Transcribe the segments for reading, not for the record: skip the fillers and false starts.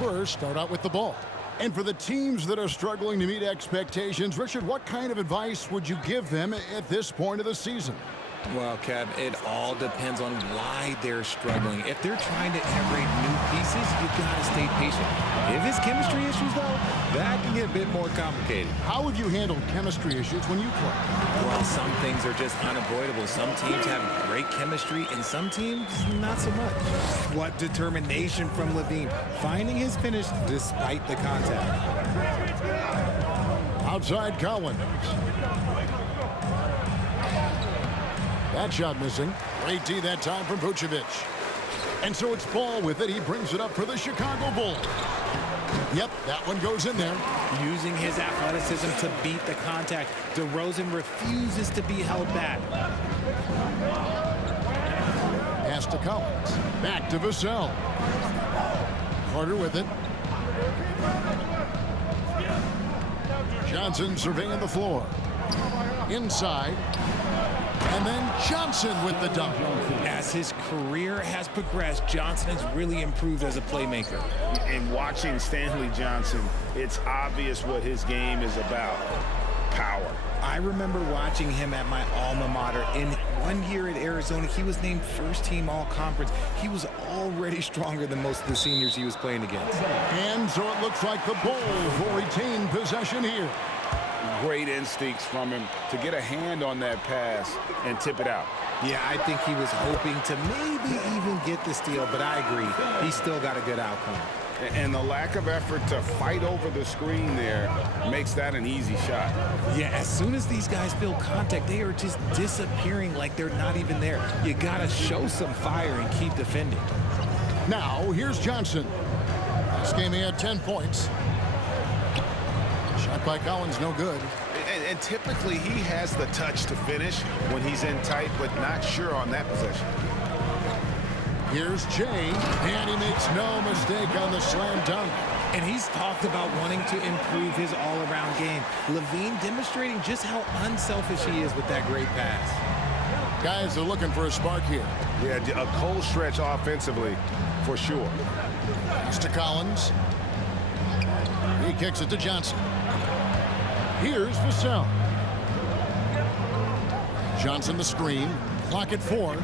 Spurs start out with the ball. And for the teams that are struggling to meet expectations, Richard, what kind of advice would you give them at this point of the season? Well, Kev, it all depends on why they're struggling. If they're trying to integrate new pieces, you got to stay patient. If it's chemistry issues, though, that can get a bit more complicated. How have you handled chemistry issues when you play? Well, some things are just unavoidable. Some teams have great chemistry, and some teams, not so much. What determination from Levine, finding his finish despite the contact. Outside Collins. That shot missing. Great D that time from Vucevic. And so it's Ball with it. He brings it up for the Chicago Bulls. Yep, that one goes in there. Using his athleticism to beat the contact. DeRozan refuses to be held back. Pass to Collins. Back to Vassell. Carter with it. Johnson surveying the floor. Inside. And then Johnson with the dunk. As his career has progressed, Johnson has really improved as a playmaker. And watching Stanley Johnson, it's obvious what his game is about. Power. I remember watching him at my alma mater. In 1 year at Arizona, he was named first-team all-conference. He was already stronger than most of the seniors he was playing against. And so it looks like the Bulls will retain possession here. Great instincts from him to get a hand on that pass and tip it out. Yeah, I think he was hoping to maybe even get the steal, but I agree. He still got a good outcome. And the lack of effort to fight over the screen there makes that an easy shot. Yeah, as soon as these guys feel contact, they are just disappearing like they're not even there. You got to show some fire and keep defending. Now, here's Johnson. This game he had 10 points. Shot by Collins, no good. And typically he has the touch to finish when he's in tight, but not sure on that possession. Here's Jay, and he makes no mistake on the slam dunk. And he's talked about wanting to improve his all-around game. Levine demonstrating just how unselfish he is with that great pass. Guys are looking for a spark here. Yeah, a cold stretch offensively, for sure. Pass to Collins. He kicks it to Johnson. Here's Vassell. Johnson the screen. Clock at 4.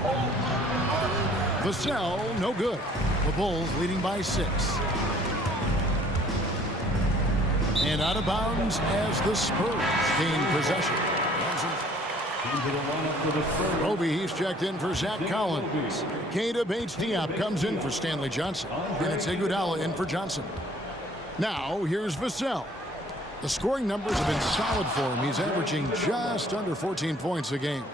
Vassell, no good. The Bulls leading by 6. And out of bounds as the Spurs gain possession. Roby, he's checked in for Zach Collins. Keita Bates-Diop comes in for Stanley Johnson. And it's Iguodala in for Johnson. Now, here's Vassell. The scoring numbers have been solid for him. He's averaging just under 14 points a game.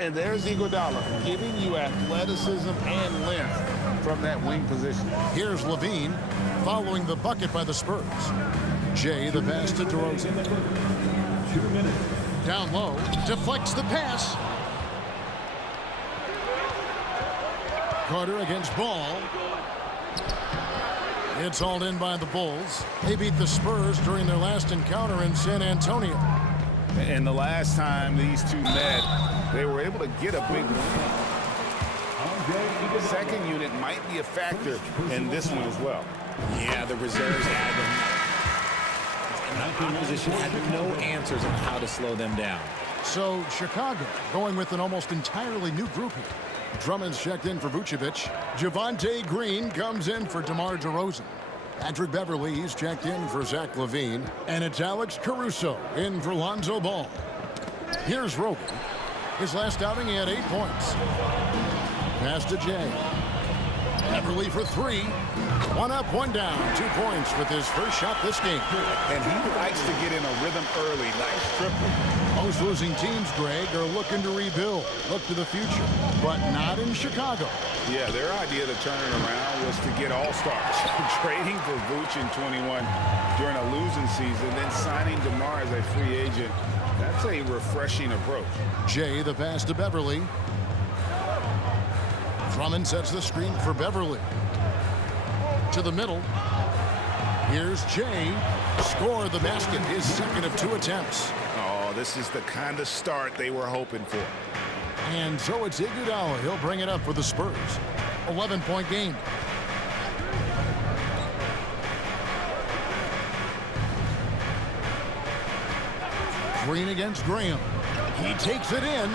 And there's Iguodala giving you athleticism and length from that wing position. Here's Levine following the bucket by the Spurs. Jay, the pass to DeRozan. 2 minutes. Down low, deflects the pass. Carter against Ball. It's hauled in by the Bulls. They beat the Spurs during their last encounter in San Antonio. And the last time these two met, they were able to get a big win. The second unit might be a factor in this one as well. Yeah, the reserves had them. And the opposition had no answers on how to slow them down. So Chicago going with an almost entirely new group here. Drummond's checked in for Vucevic. Javonte Green comes in for DeMar DeRozan. Patrick Beverly, he's checked in for Zach LaVine. And it's Alex Caruso in for Lonzo Ball. Here's Roby. His last outing, he had 8 points. Pass to Jay. Beverly for 3. 1 up, 1 down. 2 points with his first shot this game. And he likes to get in a rhythm early. Nice triple. Most losing teams, Greg, are looking to rebuild, look to the future, but not in Chicago. Yeah, their idea to turn it around was to get all-stars. Trading for Vooch in 21 during a losing season, then signing DeMar as a free agent. That's a refreshing approach. Jay, the pass to Beverly. Drummond sets the screen for Beverly. To the middle. Here's Jay. Score the basket, his second of 2 attempts. Oh, this is the kind of start they were hoping for. And so it's Iguodala. He'll bring it up for the Spurs. 11-point game. Green against Graham. He takes it in,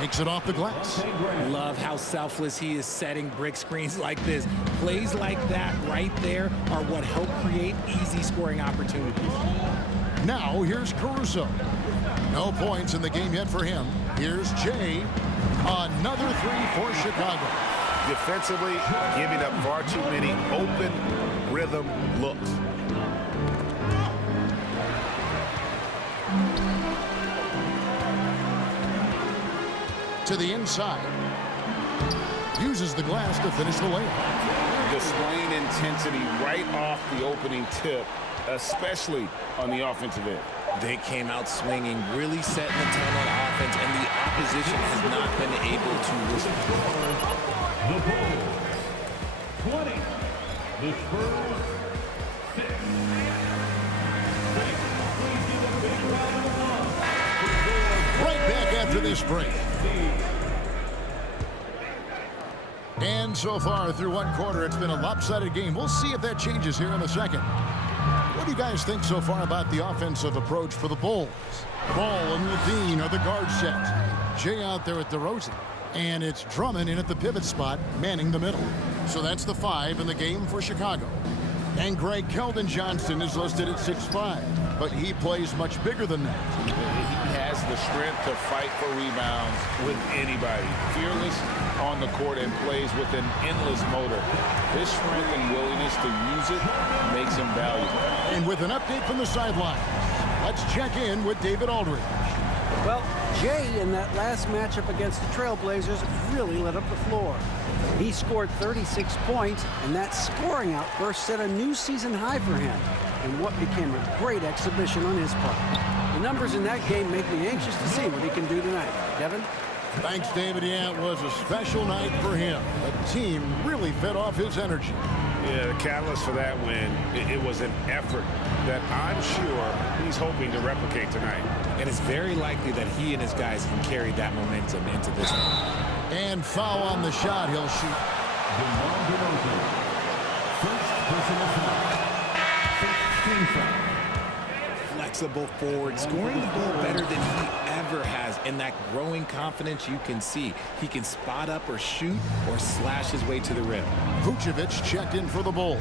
makes it off the glass. Love how selfless he is setting brick screens like this. Plays like that right there are what help create easy scoring opportunities. Now here's Caruso. No points in the game yet for him. Here's Jay. Another three for Chicago. Defensively, giving up far too many open rhythm looks. To the inside. Uses the glass to finish the layup. Displaying intensity right off the opening tip, especially on the offensive end. They came out swinging, really setting the tone on offense, and the opposition has not been able to respond. The Bulls, 20. The Spurs, 6. Please give a big round of applause. Right back after this break. And so far through one quarter, it's been a lopsided game. We'll see if that changes here in a second. What do you guys think so far about the offensive approach for the Bulls? Ball and Levine are the guard set. Jay out there at DeRozan. And it's Drummond in at the pivot spot, manning the middle. So that's the 5 in the game for Chicago. And Greg Keldon Johnson is listed at 6'5", but he plays much bigger than that. He has the strength to fight for rebounds with anybody. Fearless on the court and plays with an endless motor. His strength and willingness to use it makes him valuable. And with an update from the sidelines, let's check in with David Aldridge. Well, Jay in that last matchup against the Trailblazers really lit up the floor. He scored 36 points, and that scoring outburst set a new season high for him in what became a great exhibition on his part. The numbers in that game make me anxious to see what he can do tonight. Kevin? Thanks, David. Yeah, it was a special night for him. The team really fed off his energy. Yeah, the catalyst for that win, it was an effort that I'm sure he's hoping to replicate tonight. And it's very likely that he and his guys can carry that momentum into this one. And foul on the shot. He'll shoot. DeMar DeRozan, first personal foul. 16 foul. Flexible forward, scoring the ball better than he ever has, and that growing confidence you can see. He can spot up or shoot or slash his way to the rim. Vucevic checked in for the Bulls.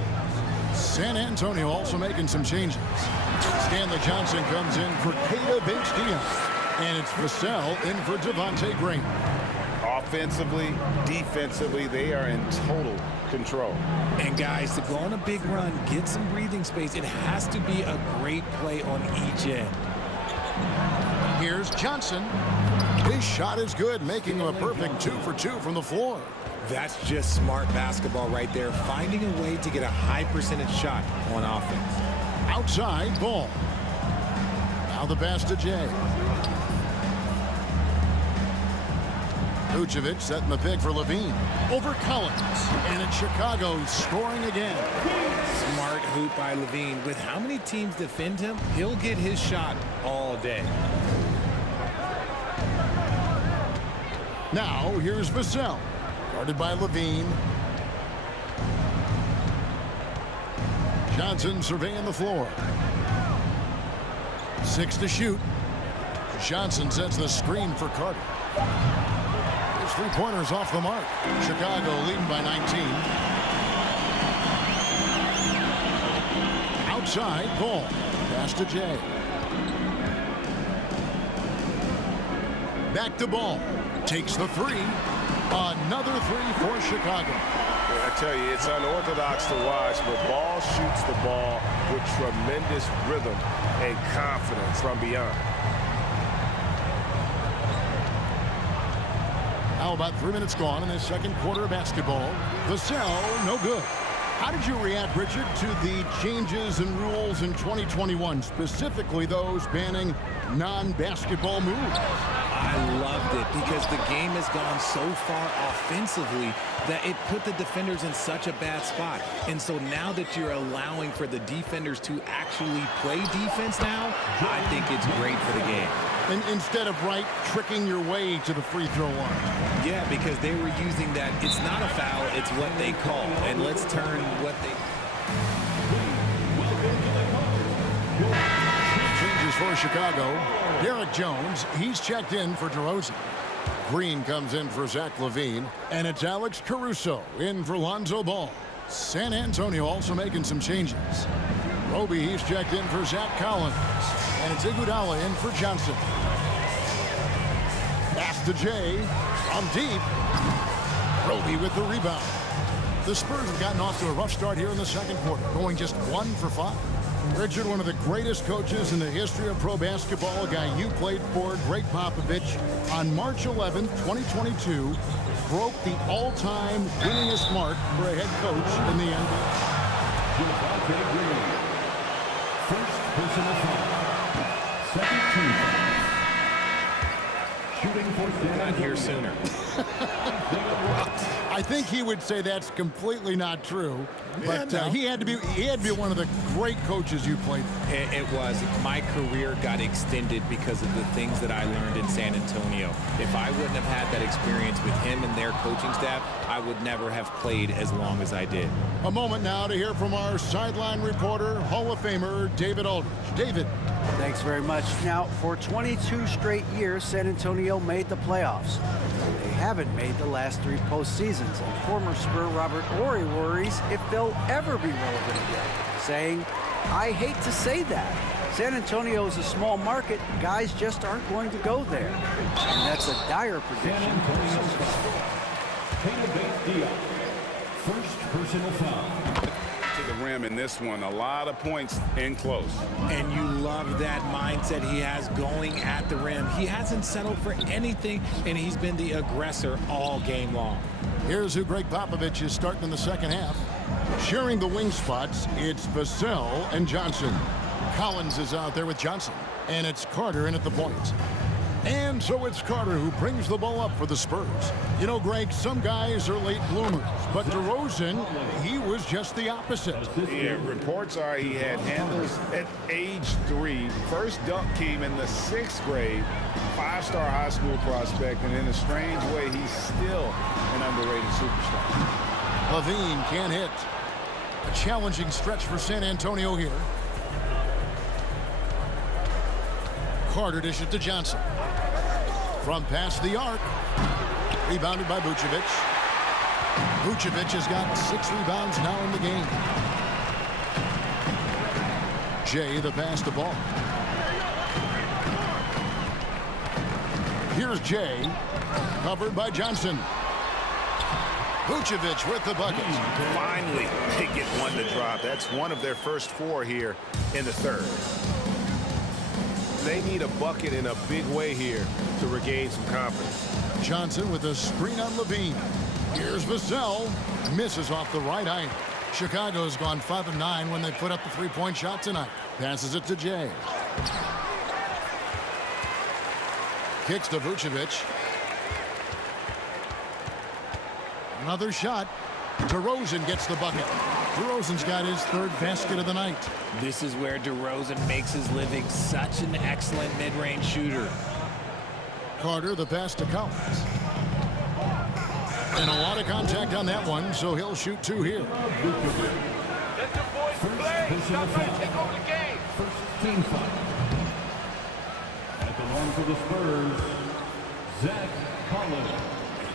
San Antonio also making some changes. Stanley Johnson comes in for Keita Bates-Diaz. And it's Vassell in for Javonte Green. Offensively, defensively, they are in total control. And guys, to go on a big run, get some breathing space, it has to be a great play on each end. Here's Johnson. His shot is good, making him a perfect 2 for 2 from the floor. That's just smart basketball right there, finding a way to get a high percentage shot on offense. Outside ball. Now the pass to Jay. Vucevic setting the pick for Levine. Over Collins. And it's Chicago scoring again. Smart hoop by Levine. With how many teams defend him, he'll get his shot all day. Now here's Vassell. Guarded by Levine. Johnson surveying the floor. 6 to shoot. Johnson sets the screen for Carter. His three-pointers off the mark. Chicago leading by 19. Outside, Ball. Pass to Jay. Back to Ball. Takes the 3. Another 3 for Chicago. I tell you, it's unorthodox to watch, but Ball shoots the ball with tremendous rhythm and confidence from beyond. How about 3 minutes gone in the second quarter of basketball? Vassell, no good. How did you react, Richard, to the changes and rules in 2021, specifically those banning non-basketball moves? I loved it because the game has gone so far offensively that it put the defenders in such a bad spot. And so now that you're allowing for the defenders to actually play defense now, I think it's great for the game. And instead of tricking your way to the free throw line. Yeah, because they were using that. It's not a foul, it's what they call. And let's turn what they... Changes for Chicago. Derek Jones, he's checked in for DeRozan. Green comes in for Zach LaVine. And it's Alex Caruso in for Lonzo Ball. San Antonio also making some changes. Roby, he's checked in for Zach Collins. And it's Iguodala in for Johnson. Pass to Jay. On deep. Roby with the rebound. The Spurs have gotten off to a rough start here in the second quarter, going just 1 for 5. Richard, one of the greatest coaches in the history of pro basketball, a guy you played for, Greg Popovich, on March 11th, 2022, broke the all-time winningest mark for a head coach in the NBA. First personal foul. Second team. Shooting for San Got here Antonio. sooner. I think he would say that's completely not true, but Yeah, no. he had to be one of the great coaches you played for. It was. My career got extended because of the things that I learned in San Antonio. If I wouldn't have had that experience with him and their coaching staff, I would never have played as long as I did. A moment now to hear from our sideline reporter, Hall of Famer David Aldridge. David. Thanks very much. Now, for 22 straight years, San Antonio made the playoffs. They haven't made the last 3 postseasons, and former Spur Robert Horry worries if they'll ever be relevant again, saying, "I hate to say that. San Antonio is a small market. Guys just aren't going to go there." And that's a dire San prediction. Antonio Spurs. Payne Diop. First personal foul. To the rim in this one. A lot of points in close. And you love that mindset he has going at the rim. He hasn't settled for anything, and he's been the aggressor all game long. Here's who Greg Popovich is starting in the second half. Sharing the wing spots, it's Vassell and Johnson. Collins is out there with Johnson. And it's Carter in at the point. And so it's Carter who brings the ball up for the Spurs. You know, Greg, some guys are late bloomers, but DeRozan, he was just the opposite. Yeah, reports are he had handles at age 3. First dunk came in the 6th grade. 5-star high school prospect, and in a strange way, he's still an underrated superstar. LaVine can't hit. A challenging stretch for San Antonio here. Carter dishes it to Johnson. From past the arc. Rebounded by Vucevic. Vucevic has got 6 rebounds now in the game. Jay, the pass to Ball. Here's Jay. Covered by Johnson. Vucevic with the bucket. Finally, they get one to drop. That's one of their first 4 here in the third. They need a bucket in a big way here to regain some confidence. Johnson with a screen on LaVine. Here's Vassell. Misses off the right eye. Chicago's gone 5 of 9 when they put up the 3-point shot tonight. Passes it to Jay. Kicks to Vucevic. Another shot. DeRozan gets the bucket. DeRozan's got his 3rd basket of the night. This is where DeRozan makes his living, such an excellent mid-range shooter. Carter, the pass to Collins. And a lot of contact on that one, so he'll shoot 2 here. First personal foul. First team foul. That belongs to the Spurs. Zach Collins.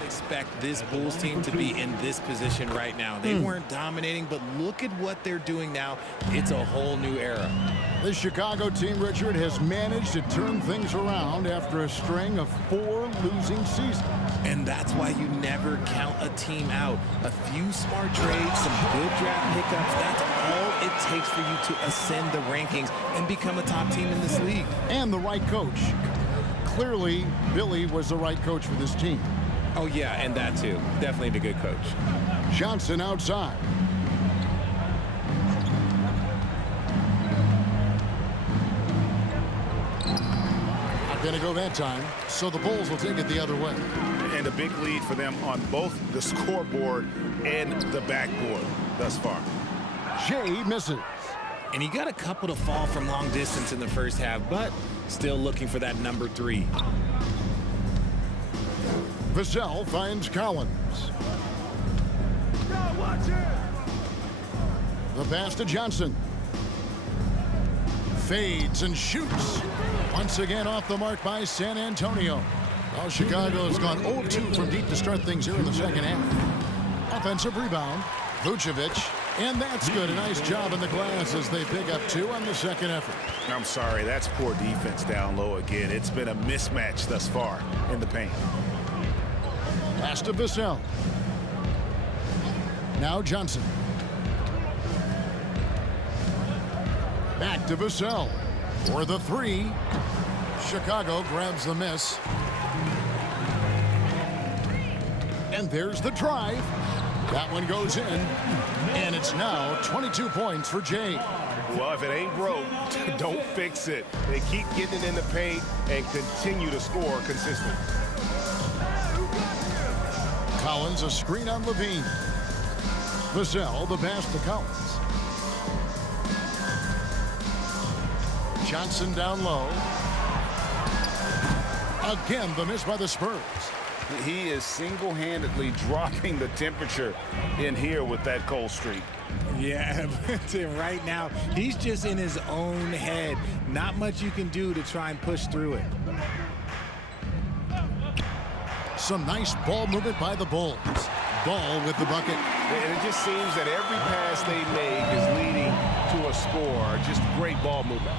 Expect this Bulls team to be in this position right now. They weren't dominating, but look at what they're doing now. It's a whole new era. The Chicago team, Richard, has managed to turn things around after a string of 4 losing seasons. And that's why you never count a team out. A few smart trades, some good draft pickups, that's all it takes for you to ascend the rankings and become a top team in this league. And the right coach. Clearly, Billy was the right coach for this team. Oh, yeah, and that too. Definitely a good coach. Johnson outside. Not going to go that time, so the Bulls will take it the other way. And a big lead for them on both the scoreboard and the backboard thus far. Jay misses. And he got a couple to fall from long distance in the first half, but still looking for that number 3. Vassell finds Collins. The pass to Johnson. Fades and shoots. Once again off the mark by San Antonio. Well, Chicago has gone 0-2 from deep to start things here in the second half. Offensive rebound. Vucevic. And that's good. A nice job in the glass as they pick up 2 on the second effort. I'm sorry, that's poor defense down low again. It's been a mismatch thus far in the paint. Pass to Vassell. Now Johnson. Back to Vassell for the 3. Chicago grabs the miss. And there's the drive. That one goes in. And it's now 22 points for Jay. Well, if it ain't broke, don't fix it. They keep getting it in the paint and continue to score consistently. Collins, a screen on Levine. Vassell, the pass to Collins. Johnson down low. Again, the miss by the Spurs. He is single-handedly dropping the temperature in here with that cold streak. Yeah, but right now, he's just in his own head. Not much you can do to try and push through it. Some nice ball movement by the Bulls. Ball with the bucket. And it just seems that every pass they make is leading to a score. Just great ball movement.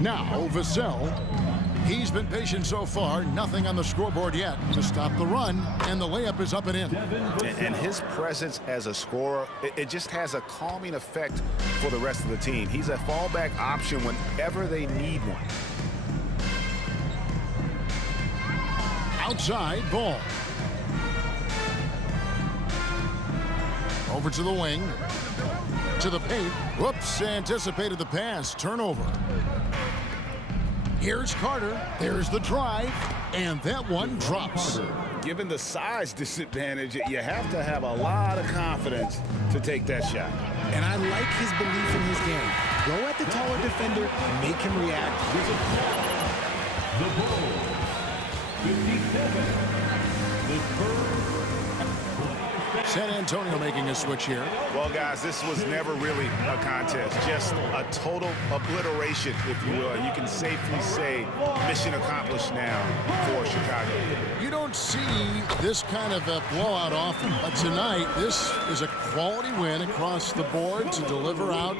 Now, Vassell. He's been patient so far. Nothing on the scoreboard yet to stop the run. And the layup is up and in. And his presence as a scorer, it just has a calming effect for the rest of the team. He's a fallback option whenever they need one. Outside ball. Over to the wing. To the paint. Whoops, anticipated the pass. Turnover. Here's Carter. There's the drive. And that one drops. Given the size disadvantage, you have to have a lot of confidence to take that shot. And I like his belief in his game. Go at the taller defender, make him react. The Bulls, 57. The Spurs, San Antonio making a switch here. Well, guys, this was never really a contest. Just a total obliteration, if you will. And you can safely say mission accomplished now for Chicago. You don't see this kind of a blowout often, but tonight this is a quality win across the board to deliver out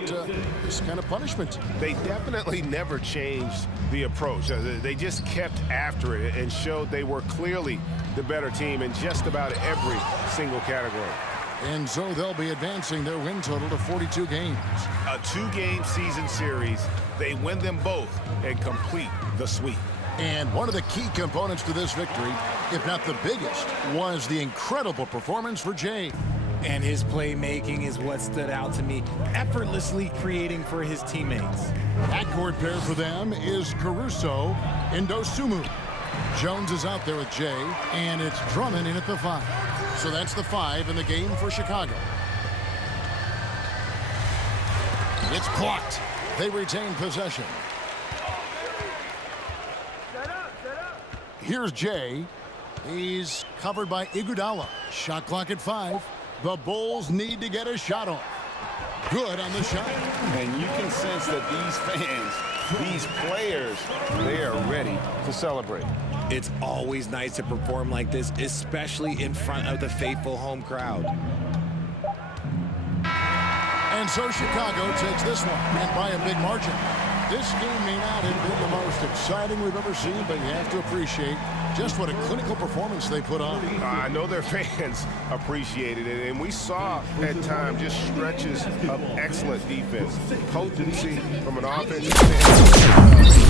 this kind of punishment. They definitely never changed the approach. They just kept after it and showed they were clearly the better team in just about every single category. And so they'll be advancing their win total to 42 games. A 2-game season series. They win them both and complete the sweep. And one of the key components to this victory, if not the biggest, was the incredible performance for Jay. And his playmaking is what stood out to me, effortlessly creating for his teammates. Backcourt pair for them is Caruso and Dosumu. Jones is out there with Jay, and it's Drummond in at the 5. So that's the 5 in the game for Chicago. It's blocked. They retain possession. Here's Jay. He's covered by Iguodala. Shot clock at 5. The Bulls need to get a shot off. Good on the shot. And you can sense that these fans, these players, they are ready to celebrate. It's always nice to perform like this, especially in front of the faithful home crowd. And so Chicago takes this one, and by a big margin. This game may not have been the most exciting we've ever seen, but you have to appreciate just what a clinical performance they put on. I know their fans appreciated it, and we saw at times just stretches of excellent defense, potency from an offensive standpoint.